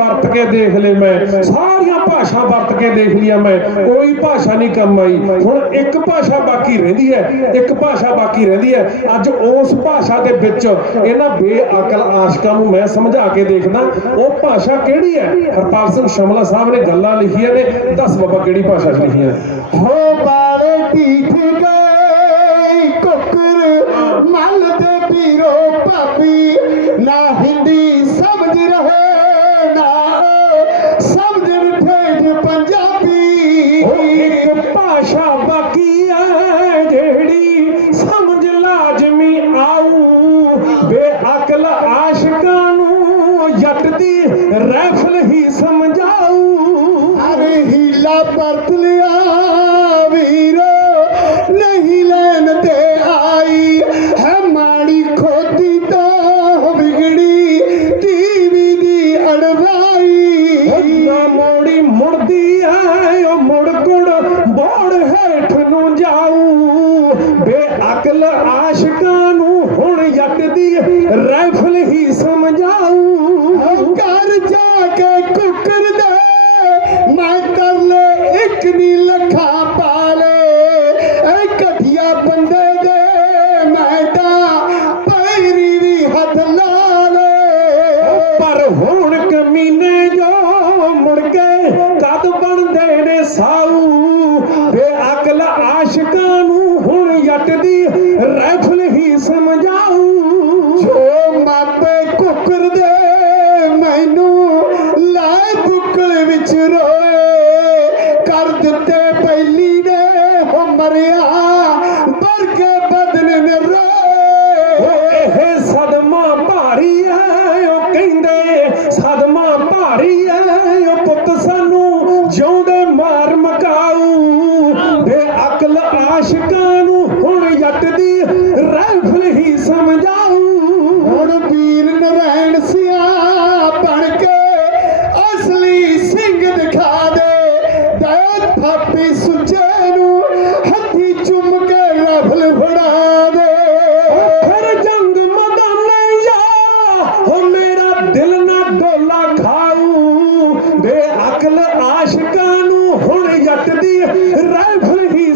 ਵਰਤ ਕੇ ਦੇਖ ਲਏ ਮੈਂ। ਸਾਰੀਆਂ ਭਾਸ਼ਾ ਵਰਤ ਕੇ ਦੇਖ ਲਿਆ ਮੈਂ। ਕੋਈ ਭਾਸ਼ਾ ਨਹੀਂ ਕੰਮ ਆਈ। ਹੁਣ ਇੱਕ ਭਾਸ਼ਾ ਬਾਕੀ ਰਹਿੰਦੀ ਹੈ, ਇੱਕ ਭਾਸ਼ਾ ਬਾਕੀ ਰਹਿੰਦੀ ਹੈ। ਅੱਜ ਉਸ ਭਾਸ਼ਾ ਦੇ ਵਿੱਚ ਇਹਨਾਂ ਬੇਅਕਲ ਆਸ਼ਕਾਂ ਨੂੰ ਮੈਂ ਸਮਝਾ ਕੇ ਦੇਖਦਾ, ਉਹ ਭਾਸ਼ਾ ਕਿਹੜੀ ਹੈ? ਹਰਪਾਲ ਸਿੰਘ ਸ਼ਮਲਾ ਸਾਹਿਬ ਨੇ ਗੱਲਾਂ ਲਿਖੀਆਂ ਨੇ। ਦੱਸ ਬਾਬਾ, ਕਿਹੜੀ ਭਾਸ਼ਾ 'ਚ ਲਿਖੀਆਂ? ਹੋ ਬਾਵੇ ਢੀਠ ਗਏ, ਕੁਕਰ ਮਲ ਦੇ ਪੀਰੋ ਭਾਬੀ। ਨਾ ਹਿੰਦੀ ਸਮਝ ਰਹੇ ਰੈਫਲ ਹੀ ਸਮਝਾਊ। ਅਰੇ ਹੀਲਾ ਵਰਤ ਲਿਆ। ਮੁੜਦੀ ਐ ਉਹ ਮੁੜ ਗੁੜ ਬੋੜ ਹੇਠ ਨੂੰ ਜਾਊ। ਬੇਅਕਲ ਆਸ਼ਕਾਂ ਨੂੰ ਹੁਣ ਜੱਟ ਦੀ ਰੈਫਲ ਹੀ ਸਮਝਾਊ। ਘਰ ਜਾ ਸਾਊ ਬੇਅਕਲ ਆਸ਼ਕਾਂ ਨੂੰ ਹੁਣ ਜੱਟ ਦੀ ਰੈਫਲ ਹੀ ਸਮਝਾਊ। ਜੋ ਮਾਪੇ ਕੁੱਕਰ ਦੇ ਮੈਨੂੰ ਲਾਏ ਬੁੱਕਲ ਵਿੱਚ ਰੋਏ, ਕਰ ਦਿੱਤੇ ਪਹਿਲੀ ਨੇ ਹੋ ਮਰਿਆ। ਬੇਅਕਲ ਆਸ਼ਕਾਂ ਨੂੰ ਹੁਣ ਜੱਟ ਦੀ ਰਾਈਫਲ ਹੀ ਸਮਝਾਊ। ਹੁਣ ਵੀਰ ਨਰੈਣ ਸਿਆ ਬਣ ਕੇ ਅਸਲੀ ਸਿੰਘ ਦਿਖਾ ਦੇ। ਦੇ ਥਾਪੀ ਸੁੱਚੇ ਨੂੰ ਹੱਥੀ ਚੁੰਮ ਕੇ ਰਫਲ ਫੜਾ ਦੇ। ਫਿਰ ਜੰਗ ਮਦਾਨਿਆ ਹੋ ਮੇਰਾ ਦਿਲ ਨਾ ਡੋਲਾ ਖਾਊ। ਬੇਅਕਲ ਅਕਲ ਜੱਟ ਦੀ ਰਾਈਫਲ ਹੀ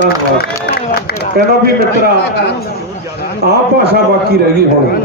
ਧੰਨਵਾਦ। ਕਹਿੰਦਾ ਵੀ ਮਿੱਤਰਾ ਆਹ ਭਾਸ਼ਾ ਬਾਕੀ ਰਹਿ ਗਈ ਹੁਣ।